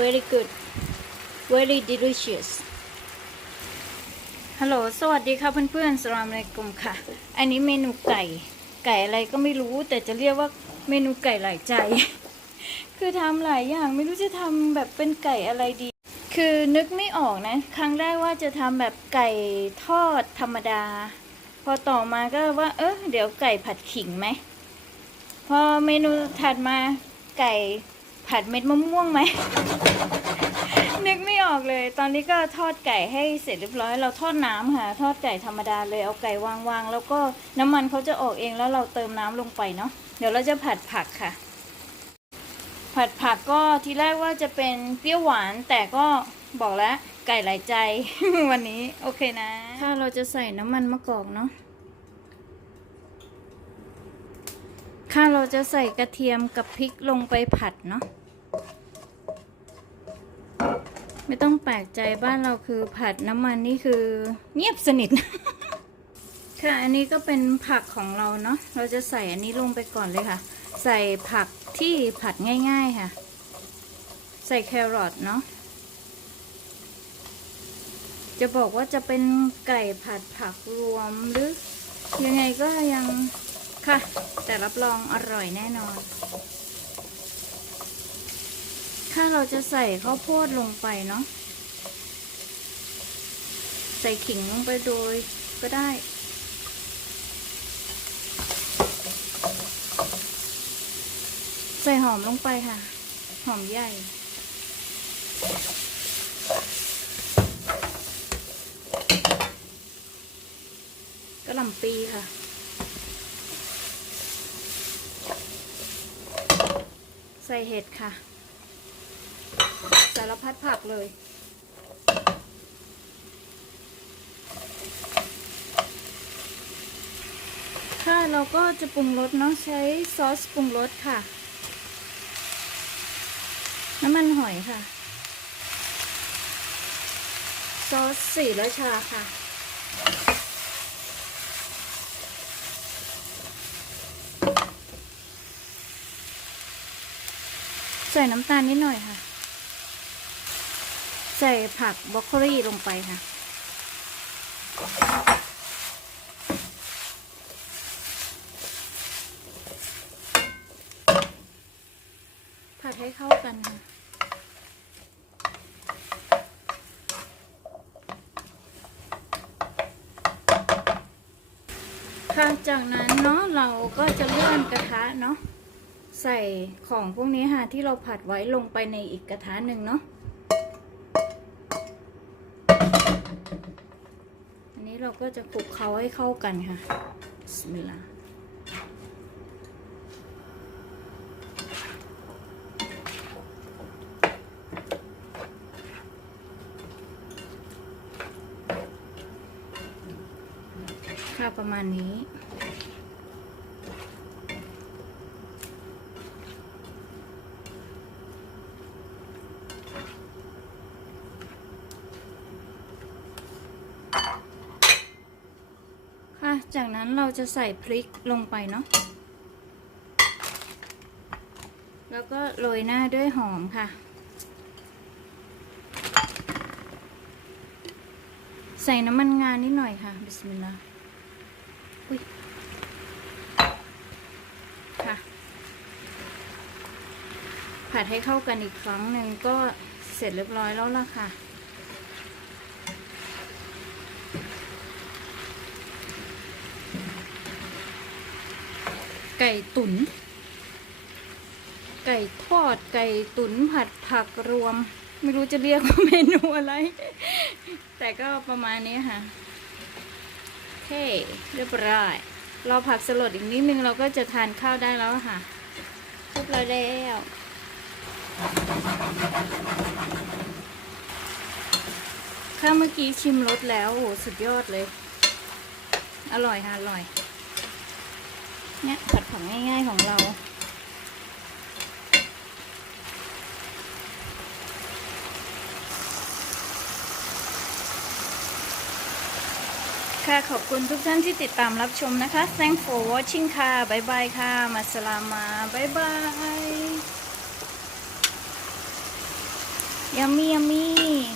very good very delicious ฮัลโหล สวัสดีค่ะเพื่อนๆสลามในกลุ่มค่ะ อันนี้เมนูไก่ ไก่อะไรก็ไม่รู้ แต่จะเรียกว่าเมนูไก่หลายใจ คือทำหลายอย่างไม่รู้จะทำแบบเป็นไก่อะไรดี คือนึกไม่ออกนะ ครั้งแรกว่าจะทำแบบไก่ทอดธรรมดา พอต่อมาก็ว่า เออเดี๋ยวไก่ผัดขิงไหม พอเมนูถัดมาไก่ ผัดเม็ดมะม่วงไหม นึกไม่ออกเลย ตอนนี้ก็ทอดไก่ให้เสร็จเรียบร้อย เราทอดน้ำค่ะ ทอดไก่ธรรมดาเลย เอาไก่วางๆ แล้วก็น้ำมันเขาจะออกเองแล้วเราเติมน้ำลงไปเนาะ เดี๋ยวเราจะผัดผักค่ะ ผัดผักก็ทีแรกว่าจะเป็นเปรี้ยวหวาน แต่ก็บอกแล้วไก่หลายใจ วันนี้โอเคนะ ถ้าเราจะใส่น้ำมันมะกอกเนาะ ถ้าเราจะใส่กระเทียมกับพริกลงไปผัดเนาะไม่ต้องแปลกใจบ้านเราคือผัดน้ำมันนี่คือเงียบสนิท ค่ะอันนี้ก็เป็นผักของเราเนาะเราจะใส่อันนี้ลงไปก่อนเลยค่ะ ใส่ผักที่ผัดง่าย ๆค่ะ ใส่แครอทเนาะจะบอกว่าจะเป็นไก่ผัดผักรวมหรือยังไงก็ยัง ค่ะ แต่รับรองอร่อยแน่นอน ถ้าเราจะใส่ข้าวโพดลงไปเนาะใส่ขิงลงไปโดยก็ได้ ใส่หอมลงไปค่ะ หอมใหญ่กระหล่ำปีค่ะ ส่เห็ดค่ะ สารพัดผักเลย ค่ะเราก็จะปรุงรสเนาะใช้ซอสปรุงรสค่ะ น้ำมันหอยค่ะ ซอสสีราชาค่ะ ใส่น้ำตาลนิดหน่อยค่ะ ใส่ผักบรอกโคลีลงไปค่ะ ผัดให้เข้ากันค่ะค่ะจากนั้นเนาะเราก็จะเลื่อนกระทะเนาะ ใส่ของพวกนี้ค่ะที่เราผัดไว้ลงไปในอีกกระทะหนึ่งเนาะ อันนี้เราก็จะคลุกเคล้าให้เข้ากันค่ะบิสมิลลาห์ค่ะประมาณนี้ จากนั้นเราจะใส่พริกลงไปเนาะ แล้วก็โรยหน้าด้วยหอมค่ะ ใส่น้ำมันงานนิดหน่อยค่ะบิสมิลลาห์ค่ะ ผัดให้เข้ากันอีกครั้งหนึ่งก็เสร็จเรียบร้อยแล้วล่ะค่ะ ไก่ตุ๋น ไก่ทอด ไก่ตุ๋นผัดผักรวม ไม่รู้จะเรียกว่าเมนูอะไร แต่ก็ประมาณนี้ค่ะโอเคเรียบร้อยเราผักสลดอีกนิดนึงเราก็จะทานข้าวได้แล้วค่ะเรียบร้อยแล้วข้าวเมื่อกี้ชิมรสแล้วโอ้โหสุดยอดเลย อร่อยค่ะอร่อย เนี่ยผัดผักง่ายๆของเรา ค่ะขอบคุณทุกท่านที่ติดตามรับชมนะคะ Thank for watching ค่ะบ๊ายบายค่ะ มาสลามาบ๊ายบายยัมมี่ยัมมี่